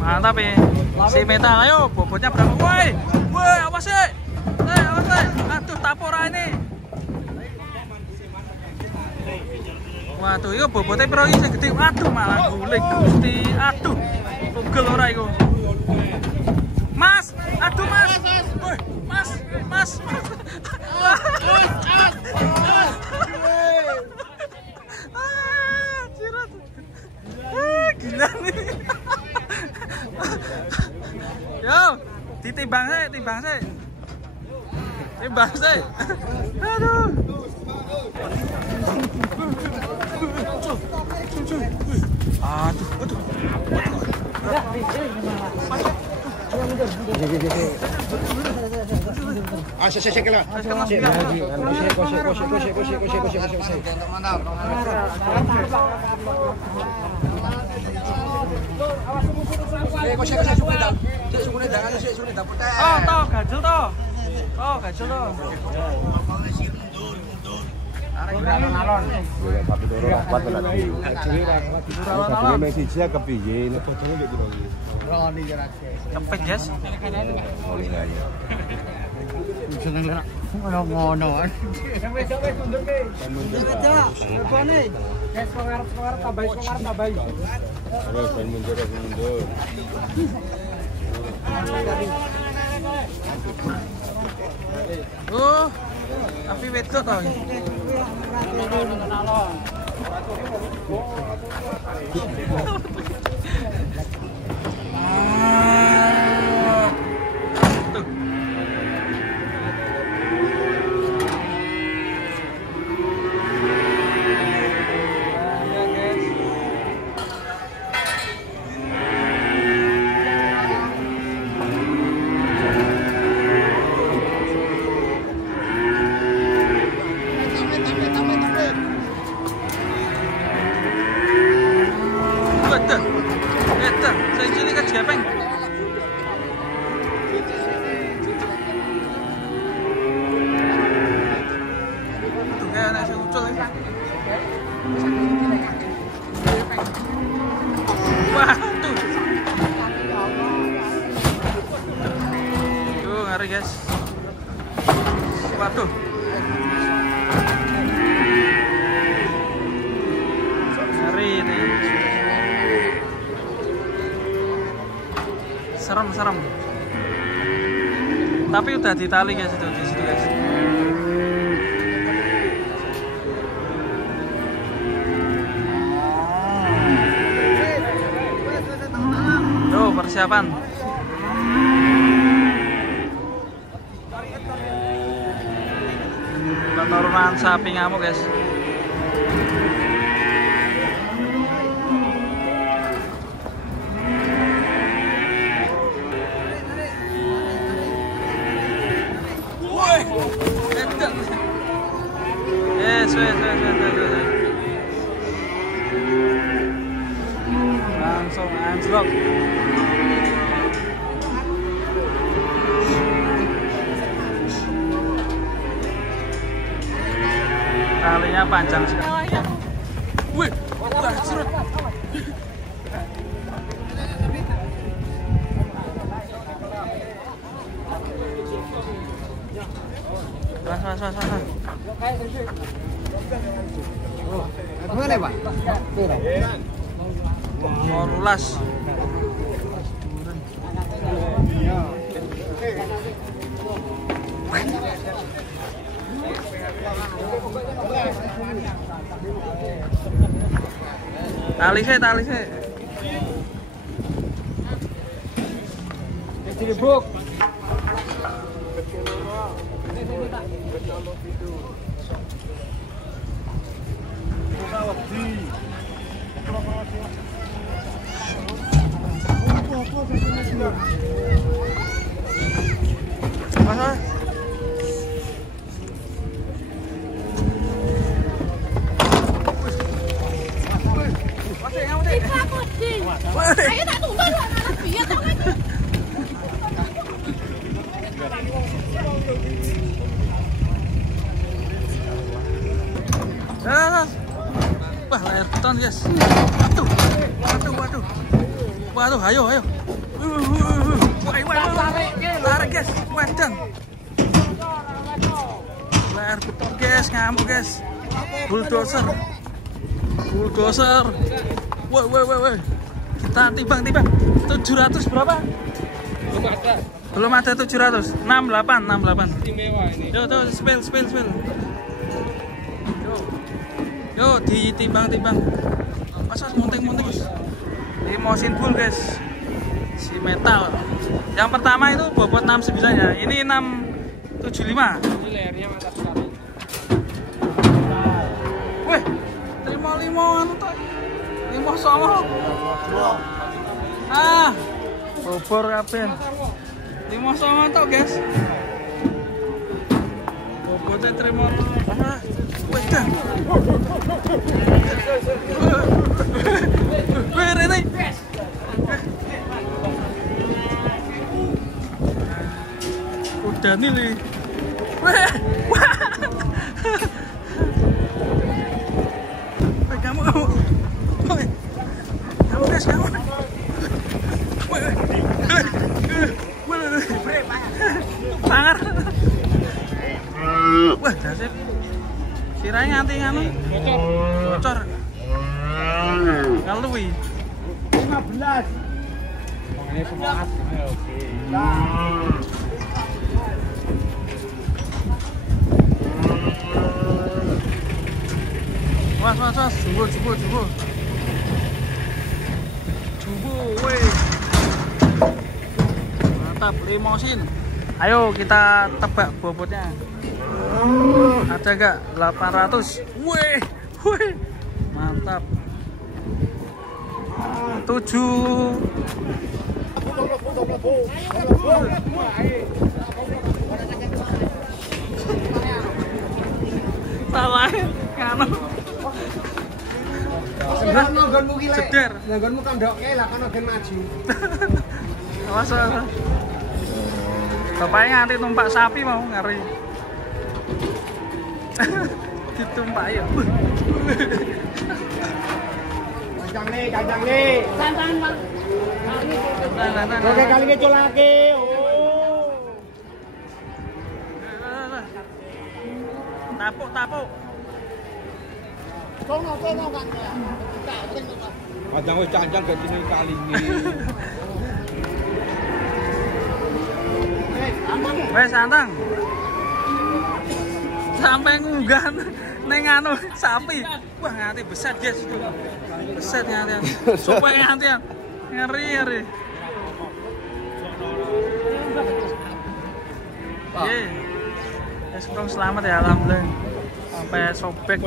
Mantap ya. Si Metal, ayo bobotnya berapa? Woi, woi, awas sih. Awas sih. Aduh, tapora ini. Waduh, itu bobotnya piro iki sing gede. Aduh, malah guling Gusti. Aduh. Tugel ora iku. Mas, aduh Mas. Woi, Mas. Cirat. Gila nih. Yo, ditimbang sih. Aduh. Cepet Jas. Seneng lah ngono. Tambahi. Mundur. Oh, tapi wedok kok. Saya sini kan gepeng. Tuh kayak anak saya ucul ini. Wah, tuh. Tuh, ngeri guys. Waduh. Ngeri ini. Serem. Tapi udah ditali guys itu di situ guys. Tuh persiapan. Penurunan sapi ngamuk guys. Yes. Langsung anjlok. Talinya panjang sekali. Wih, wah surut. Mana, Pak? Mau lulas. Tali saya. Jadi buk. Mana? Saya tak tunggu dulu anak biar tahu kan. Wah, layar beton guys. Waduh. Waduh, ayo. Tarik guys, wedang. Layar beton guys, ngamuk guys. Bulldozer. Woi. Kita timbang. 700 berapa? Belum ada 700. 68. Istimewa ini. Yo, tuh spill. Yo, ditimbang. Mas munting guys. Ini motion bull guys. Si metal. Yang pertama itu bobot 69 ya. Ini 675. Ini layarnya mantap sekali. Wih, terima 5 anu tuh. 5 sama. Bobor kabeh. 5 sama tuh guys. Bobotnya terima. Wih, dah. Wih, Rene. Udah nih. Wah. Kamu. Kamu guys, kamu. Sangar. Wah, dasar. Sirahnya nganti nganu. Bocor. Ngalui. 15. Ini semangat. Oke. Was. Jumbo, weh. Mantap, limosin. Ayo kita tebak bobotnya. Ada gak? 800. Weh. Mantap. 7. Salah kan. Nanggonmu ki lek. Ceder. Nanggonmu kandoke lah kan gen maju. Awas. Bapaknya nganti numpak sapi mau ngeri. Ditumpak ya. Kacang nih. Santan, Bang. Oke kali kecolake. Tapuk. Sono kan. Kadang wis cancang gadine kali ini. Wes santang. Sampai ngunggan neng anu sapi. Wah, nganti beset guys. Beset nganti. Supaya nganti. Ngeri. Ye. Selamat ya, alhamdulillah. Sampai sobek.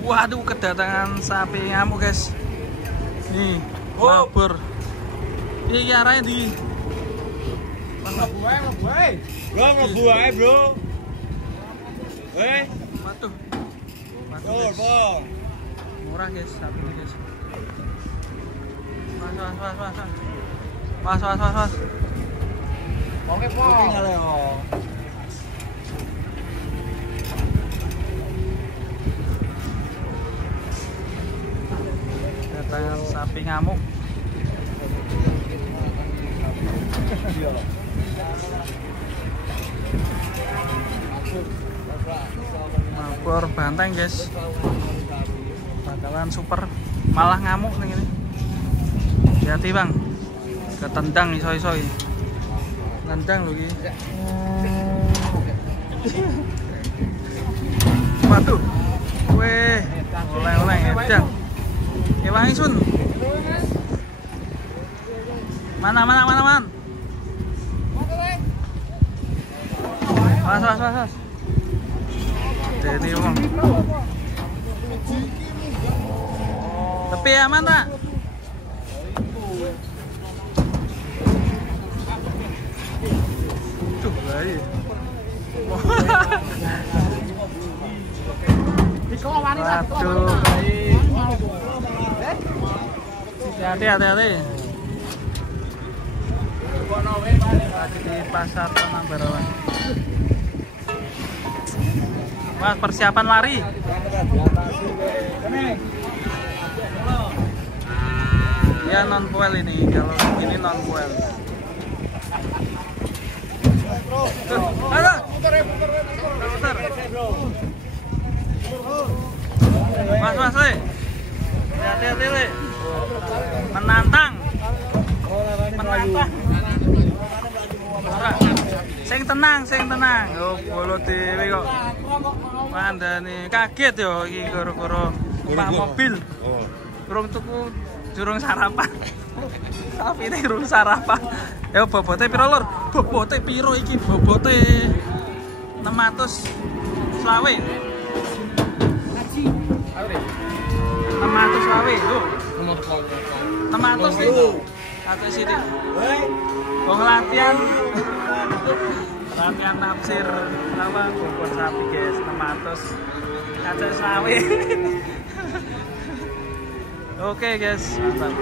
Waduh, kedatangan sapi ngamuk guys. Nih, labur. Ini arahnya di. Mlebu ae, Bro. Waduh. Bol. Murah guys, sapi ini guys. Was. Oke, Po. Kedatangan sapi ngamuk. Mabur banteng guys. Bakalan super. Malah ngamuk nih ini. Hati bang. Ketendang iso-isoi. Nendang lho iki. Waduh. Weh, oleh-oleh ngedang. Ya Bang Isun. Mana. Was. Ini Bang. Tepi aman tak? Tuh, lagi. Waduh. Hati-hati. Lagi di pasar Tanah Barawan. Mas, persiapan lari. dia non fuel ini, kalau ini non fuel. Ayo, putar. Mas, Le. Hati-hati, Le. Menantang. Sing tenang. Oh, bolo dhewe kok. Mandane kaget yo iki gara-gara numpak mobil. Durung tuku, durung sarapan. Tapi ini durung sarapan. Ya bobote piro, Lur? Bobote piro iki? Bobote 600 selawe. 600 selawe, lho. 600 iki. Satu sini. Wong latihan nafsir apa bobot sapi guys 600 kaca selawe. Oke guys, mantap.